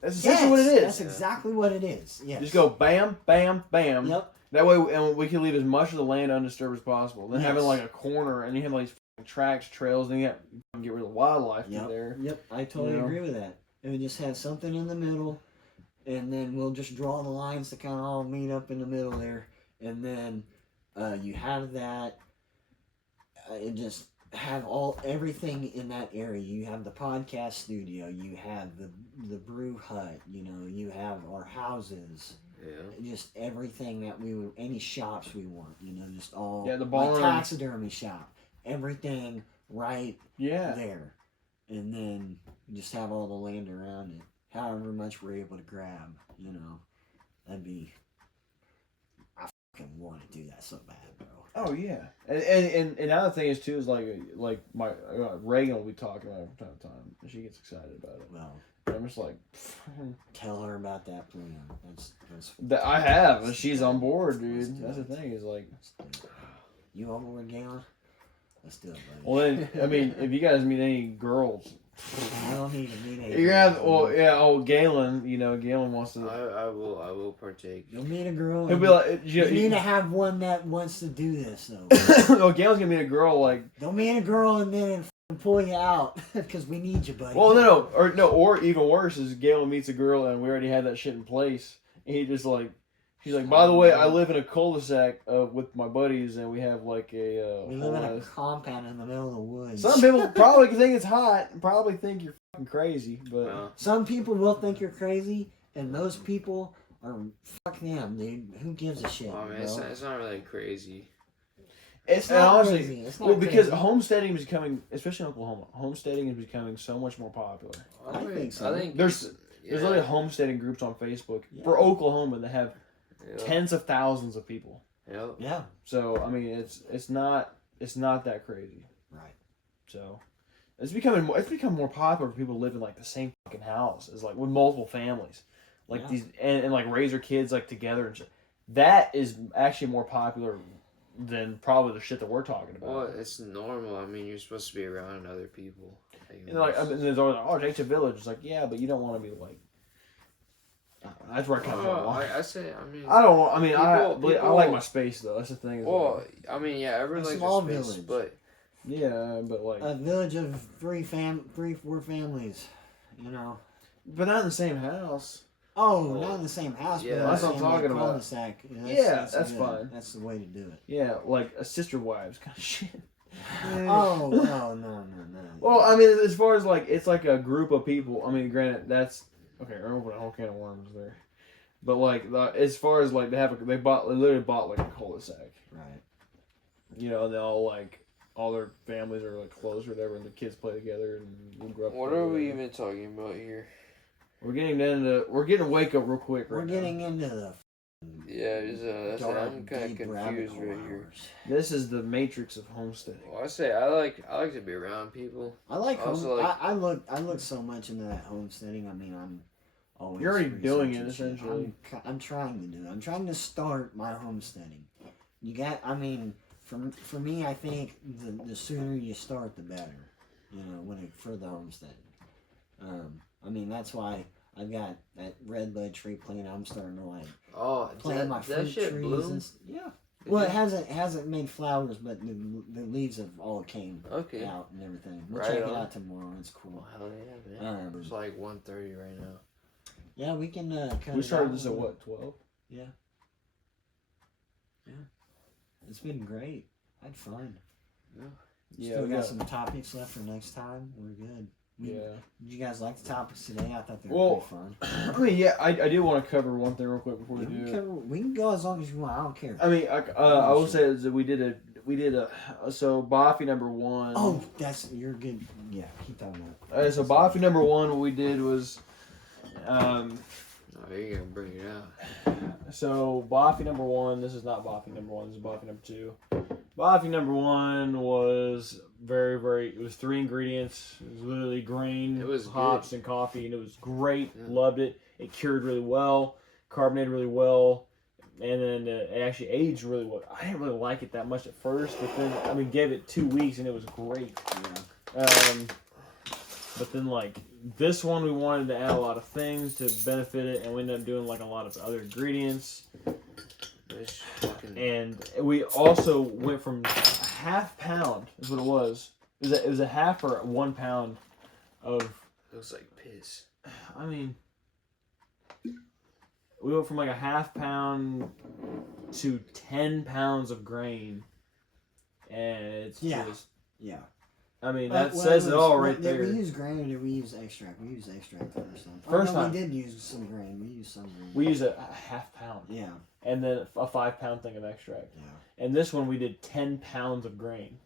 That's essentially what it is. That's exactly what it is. Yes. Just go bam, bam, bam. Yep. That way, and we can leave as much of the land undisturbed as possible. Then having like a corner, and you have like these tracks, trails, and you can get rid of the wildlife through there. Yep, I totally agree with that. And we just have something in the middle, and then we'll just draw the lines to kind of all meet up in the middle there, and then you have that, and just have everything in that area. You have the podcast studio, you have the brew hut, you have our houses. Yeah. Just everything that any shops we want, just all. Yeah, the barn. My taxidermy shop, everything right there, and then just have all the land around it. However much we're able to grab, that'd be. I fucking want to do that so bad, bro. Oh yeah, and another thing is too is like my Reagan will be talking about it from time to time, and she gets excited about it. Well. I'm just like, tell her about that plan. That's that I have, and she's on board, dude. That's the thing. Is like, you on board, Galen? Let's do it, buddy. Well, then, I mean, if you guys meet any girls, I don't need to meet any. You're gonna have, well, yeah. Oh, Galen, Galen wants to. I will partake. You'll meet a girl. He'll be like, you need to have one that wants to do this, though. Oh, Galen's gonna meet a girl like. Don't meet a girl and then pull you out because we need you, buddy. Well, or even worse is Galen meets a girl and we already had that shit in place, and he just like He's like, by the way, I live in a cul-de-sac with my buddies, and we have like a. We live in a compound in the middle of the woods. Some people probably think it's hot, and probably think you're fucking crazy, but some people will think you're crazy, and those people are fuck them, dude. Who gives a shit? Oh man, it's not really crazy. It's not honestly, crazy. It's not well, because crazy. homesteading is becoming, especially in Oklahoma, homesteading is becoming so much more popular. I think so. I think There's literally homesteading groups on Facebook for Oklahoma that have tens of thousands of people. Yep. Yeah. So I mean, it's not that crazy. Right. So it's become more popular for people to live in like the same fucking house as like with multiple families, like these and like raise their kids like together and shit. That is actually more popular than probably the shit that we're talking about. Well, it's normal. I mean, you're supposed to be around other people. And like, I mean, there's always like, oh, it takes a village. It's like, yeah, but you don't want to be like. That's where I come from. I say, I mean. I don't want. I mean, people, I like my space though. That's the thing. Well, I mean, yeah, everyone likes small their space, village. but yeah, but like A village of 4 families, you know. but not in the same house. Oh, not in the same house, yeah, but that's what I'm talking about. cul-de-sac. That's fine. That's the way to do it. Yeah, like a sister wives kind of shit. Oh, no. Well, I mean, as far as like, it's like a group of people. I mean, granted, that's okay. I remember a whole can of worms there, but like, as far as like, they literally bought like a cul-de-sac, Right. you know, and they all their families are like close or whatever, and the kids play together and we grow up. what are we even talking about here? We're getting a wake up real quick. We're Right getting now. into the Yeah, that's dark, I'm kind of deep rabbit confused hole right here. hours. This is the matrix of homesteading. Well, I say I like to be around people. I like Also, home. like- I look so much into that homesteading. I mean, I'm always. You're already doing it, researching shit. essentially. I'm trying to do it. I'm trying to start my homesteading. I mean, for me, I think the sooner you start, the better. You know, for the homesteading. I mean, that's why I've got that redbud tree plant. I'm starting to like Oh, plant my that fruit shit trees. blooms? Yeah. Well, it hasn't made flowers, but the leaves have all came Okay. out and everything. We'll Right check on. it out tomorrow. It's cool. Oh, hell yeah, man. It's like 1:30 right now. Yeah, we can cut We it started out this at a little. what, 12? Yeah. It's been great. I had fun. Yeah, Still we got got- some topics left for next time. We're good. Yeah. Did you guys like the topics today? I thought they were Well, pretty fun. I mean, yeah, I do want to cover one thing real quick before we do it. We can go as long as you want. I don't care. I mean, I will say is that we did a so Boffy number 1. Oh, you're good. Yeah, keep talking about it. So Boffy number 1, what we did was, Oh, you're gonna bring it out. so Boffy number 1. This is not Boffy number 1. This is Boffy number 2. Boffy number 1 was very. It was 3 ingredients. It was literally grain, It was hops, good. and coffee, and it was great. Yeah. Loved it. It cured really well, carbonated really well, and then it actually aged really well. I didn't really like it that much at first, but then gave it 2 weeks and it was great. But then like this one, we wanted to add a lot of things to benefit it, and we ended up doing like a lot of other ingredients. This fucking. And we also went from a half pound, is what it was. It was a half or 1 pound of. It was like piss. I mean, we went from like a half pound to 10 pounds of grain, and it's Yeah. just. Yeah. I mean, that says it all right Did there. we use grain or did we use extract? We used extract first time. First no, time. we did use some grain. We used some grain. We used a half pound, Yeah. and then a 5 pound thing of extract. Yeah. And this one we did 10 pounds of grain.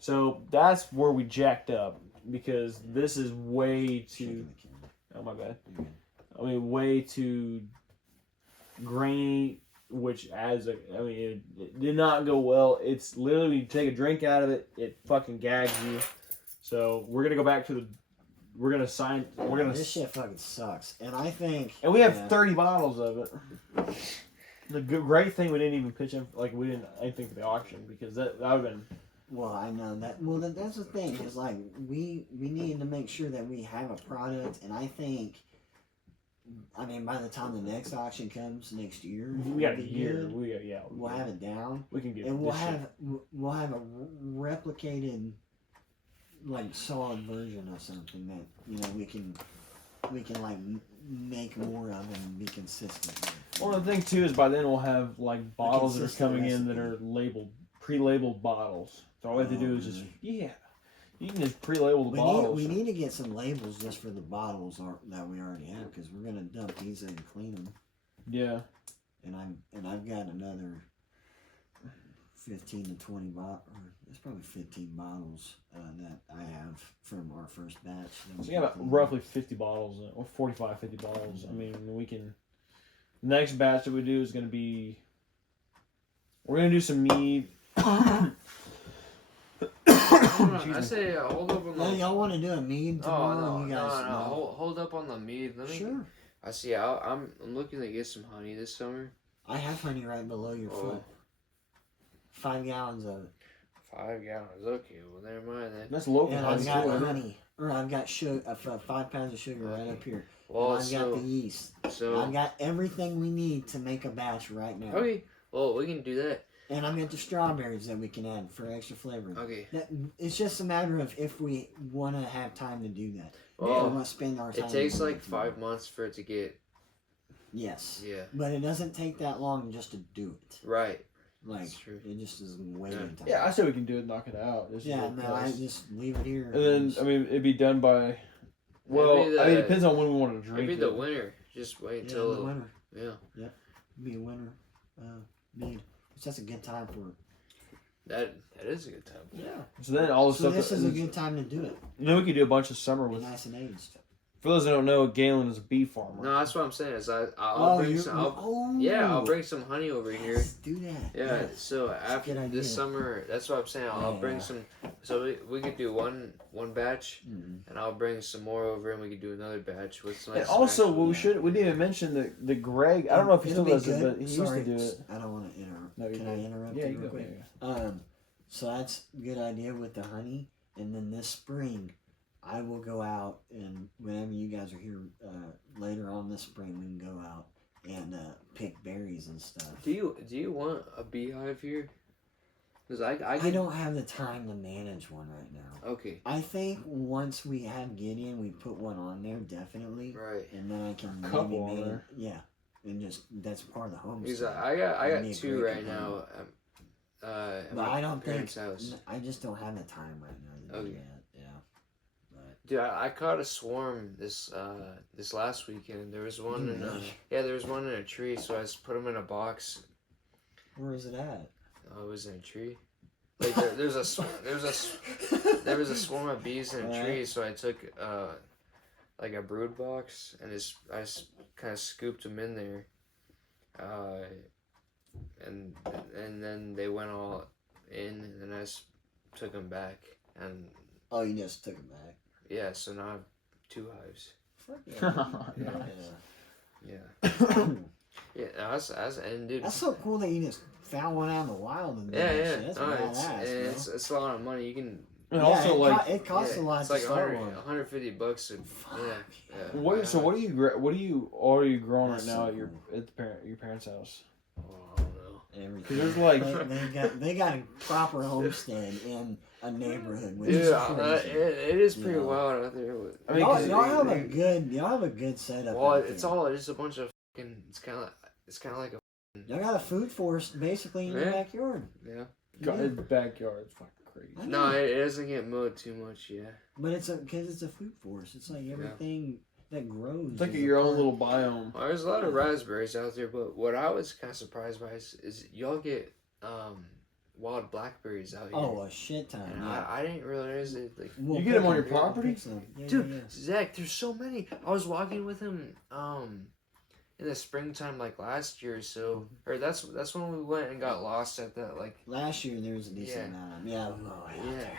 So that's where we jacked up, because this is way too. Shaking the camera. Oh my bad. You're good. I mean, way too grainy, which it did not go well. It's literally, you take a drink out of it, it fucking gags you. So we're gonna go back to This shit fucking sucks. And I think. and we have yeah, 30 bottles of it. The great thing, we didn't even pitch in, like we didn't anything for the auction, because that would have been. Well, I know that. Well, that's the thing. Is like we need to make sure that we have a product, and I think. I mean, by the time the next auction comes next year, We got a we'll be year. good. We'll have it down, We can get. and we'll this shit. have a replicated, like solid version of something that we can like make more of and be consistent with. Well, the thing too is by then we'll have like bottles that are consistent coming in that recipe. are labeled, pre-labeled bottles. So all we have to do is just you can just pre-label the bottles. We need to get some labels just for the bottles that we already have because we're gonna dump these in and clean them. Yeah. And I've got another 15 to 20 bottles. It's probably 15 bottles that I have from our first batch. So you got roughly 50 bottles, or 45, 50 bottles. I mean, we can. The next batch that we do is going to be. We're going to do some mead. I say hold up on the. Y'all want to do a mead tomorrow? No, You guys no. Hold up on the mead. Let me. Sure. I see. I'm looking to get some honey this summer. I have honey right below your foot. 5 gallons of it. 5 gallons. Okay, well never mind then. That's local And honey. I've got too, honey, or I've got sugar, 5 pounds of sugar right up here. Well, and I've got the yeast. So I've got everything we need to make a batch right now. okay. Well, we can do that. And I've got the strawberries that we can add for extra flavor. Okay. It's just a matter of if we want to have time to do that. Well, we want to spend our time. it takes doing like it 5 months for it to get. Yes. Yeah. But it doesn't take that long just to do it. Right. Like, That's true. it just is waiting time. Yeah, I say we can do it, knock it out. Yeah, no, I just leave it here. And then, I mean, it'd be done by. Well, I mean, it depends on when we want to drink Maybe the it. winter. Just wait yeah, until. the winter. Yeah. Be a winter. Mead. It's just a good time for it. That is a good time. Yeah. So then all the So stuff. this is a good time to do it. You know, we could do a bunch of summer Be with. nice and aged. For those that don't know, Galen is a bee farmer. No, that's what I'm saying. Is I'll bring some. I'll bring some honey over here. Let's do that. Yeah. Yes. So a after good idea. this summer, that's what I'm saying. I'll bring Yeah. some. So we could do one batch, Mm-hmm. and I'll bring some more over, and we could do another batch with some. And also, what we didn't even mention the Greg. I don't know if he still does it, but he used to do it. I don't want to interrupt. No, Can I interrupt Yeah, you you real go. quick? Yeah. So that's a good idea with the honey. And then this spring, I will go out and whenever you guys are here later on this spring, we can go out and pick berries and stuff. Do you want a beehive here? Because I don't have the time to manage one right now. Okay. I think once we have Gideon, we put one on there definitely, Right. and then I can Couple maybe on there. yeah, and just that's part of the homestead. Because I got That'd be a 2 great right now. At But my I don't think parents' house. I just don't have the time right now to do Okay. that. Yeah, but Dude, I caught a swarm this last weekend. There was one in there was one in a tree. So I just put them in a box. where is it at? Oh, it was in a tree. Like there was a swarm of bees in a tree. So I took like a brood box and I just kind of scooped them in there. And then they went all in, and then I just took them back, and Oh, you just took it back. yeah, so now I have 2 hives. Yeah. Yeah, and dude, That's so cool that you just found one out in the wild and did yeah, that yeah, shit. That's no, badass, it's a lot of money. You can, And bro. also, like, it costs yeah, a lot it's to like start 100, one. $150. what are you growing right That's now so at your cool. your parents' house? Oh, I don't know. Everything. 'Cause there's like they got a proper homestead in a neighborhood, which Dude, is crazy. it is pretty Yeah. wild out there. I mean, y'all have a good setup. Well, out it's there. all just a bunch of fucking. It's kind of like a Y'all got a food forest basically in your Yeah. backyard. yeah. backyard's fucking crazy. I No, know. it doesn't get mowed too much. Yeah. But because it's a food forest. It's like everything that grows. It's like is a your own part- little biome. Well, there's a lot of raspberries out there, but what I was kind of surprised by is y'all get wild blackberries out here. Oh, a shit ton. And Yeah. I didn't realize it. Like, We'll You get 'em pick on your 'em, we'll property? pick some. Yeah, dude, yeah, yeah. Zach, there's so many. I was walking with him in the springtime, like last year, or so, or that's when we went and got lost at that, like, Last year there was a decent Yeah. amount of yeah.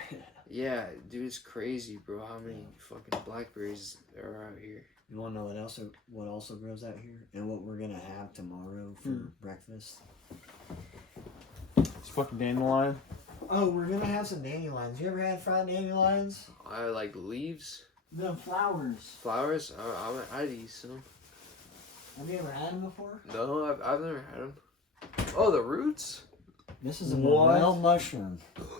yeah, dude, it's crazy, bro, how many fucking blackberries are out here. You want to know what also grows out here and what we're gonna have tomorrow for breakfast? It's fucking dandelion. Oh, we're gonna have some dandelions. You ever had fried dandelions? I like leaves, The flowers. flowers. I'd eat some. Have you ever had them before? No, I've never had them. Oh, the roots. This is a What? morel mushroom.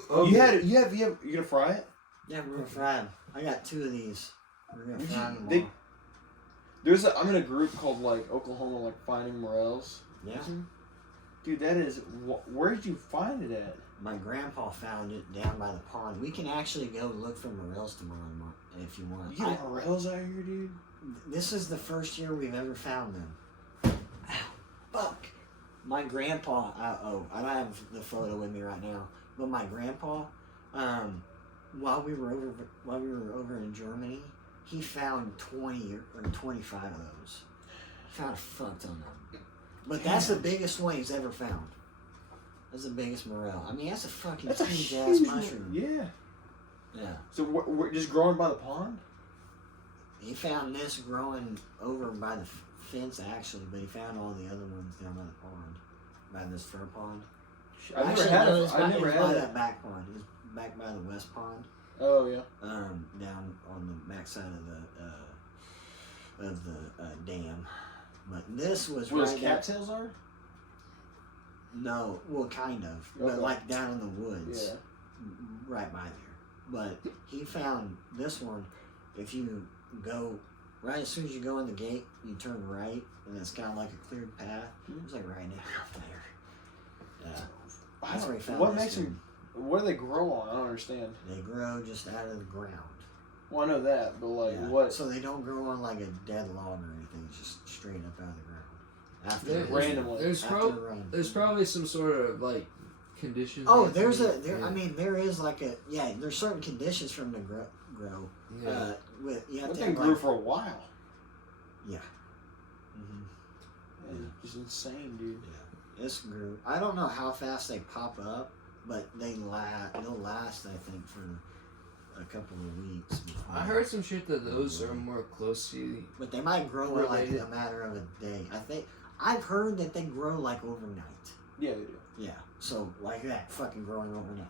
Oh, you gonna fry it? Yeah, we're gonna fry them. I got 2 of these. We're gonna fry them. they- I'm in a group called like Oklahoma like finding morels. Yeah. Dude, that is. Where did you find it at? My grandpa found it down by the pond. We can actually go look for morels tomorrow if you want. You got morels out here, dude? This is the first year we've ever found them. Ow, fuck. My grandpa, I don't have the photo with me right now, but my grandpa, while we were over in Germany, he found 20 or 25 of those. Found a fuck ton of them. But that's the biggest one he's ever found. That's the biggest morel. I mean, that's a fucking huge ass mushroom. Yeah. Yeah. So we're just growing by the pond? He found this growing over by the fence actually, but he found all the other ones down by the pond, by this fir pond. I never had by that back pond. It was back by the west pond. Oh yeah. Down on the back side of the dam. But this was where right cattails are? No, well, kind of, but like down in the woods, right by there. But he found this one. If you go right as soon as you go in the gate, you turn right, and it's kind of like a cleared path. It's like right down there. Yeah, that's where he found. What makes them? What do they grow on? I don't understand. They grow just out of the ground. Well, I know that, but like what? So they don't grow on like a dead log or anything. It's just straight up out of the ground. Randomly. There's probably some sort of like conditions. Oh, there is like there's certain conditions for them to grow. Yeah. You have that to thing grew for a while. Yeah. It's insane, dude. Yeah. This grew. I don't know how fast they pop up, but they'll last. I think for a couple of weeks. I heard some shit that those are more closely. But they might grow in like a matter of a day. I've heard that they grow like overnight. Yeah, they do. Yeah, so like that, fucking growing overnight.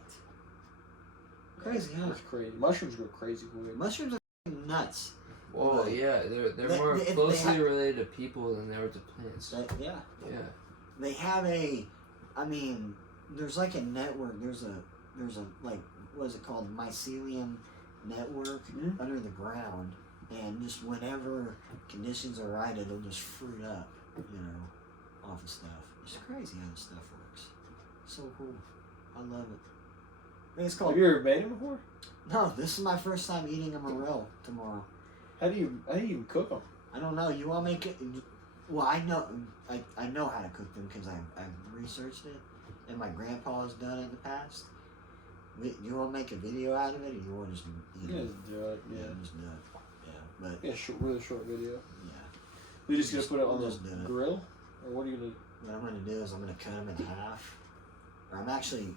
Crazy, huh? That's crazy. Mushrooms go crazy quick. Mushrooms are nuts. Well, yeah, they're more closely related to people than they are to plants. Yeah. They have there's like a network. There's a like, what is it called? Mycelium network under the ground, and just whenever conditions are right, it'll just fruit up, off of stuff. It's crazy how this stuff works. So cool. I love it. I think it's called. Have you ever made it before? No, this is my first time eating a morel tomorrow. How do you even cook them? I don't know. You want to make it? Well, I know how to cook them because I've researched it, and my grandpa has done it in the past. You want to make a video out of it, or you want to just eat it? Just do it. Yeah, just do it. Yeah, but really short video. Yeah. We just gonna put it on the grill, or what are you gonna? What I'm gonna do is I'm gonna cut them in half. Or I'm actually,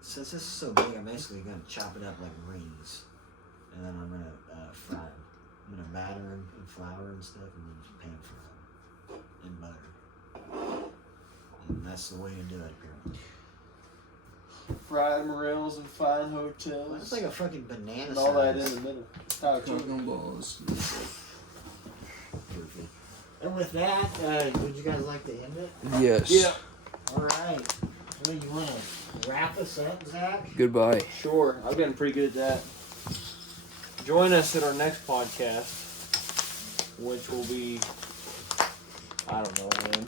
since this is so big, I'm basically gonna chop it up like rings, and then I'm gonna fry them. I'm gonna batter them in flour and stuff, and then just pan fry them in butter. And that's the way to do it, apparently. Fried morels and fine hotels. It's like a fucking banana. And all that in the middle. Cooking balls. Perfect. And with that, would you guys like to end it? Yes. Yeah. All right. Well, you want to wrap us up, Zach? Goodbye. Sure. I've gotten pretty good at that. Join us at our next podcast, which will be, I don't know when.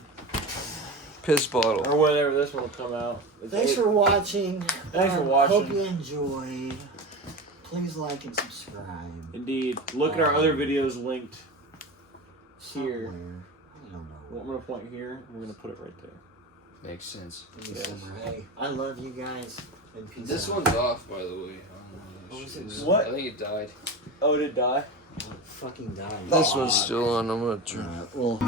Piss bottle. Or whenever this one will come out. Thanks for watching. Thanks for watching. Hope you enjoyed. Please like and subscribe. Indeed. Look at our other videos linked here. Somewhere. I don't know. Well, I'm going to point here. We're going to put it right there. Makes sense. Yes. Hey, I love you guys. And peace This out. one's off, by the way. Oh, is it? What? I think it died. Oh, did it die? Oh, it fucking died. This one's still on. I'm gonna turn. Well.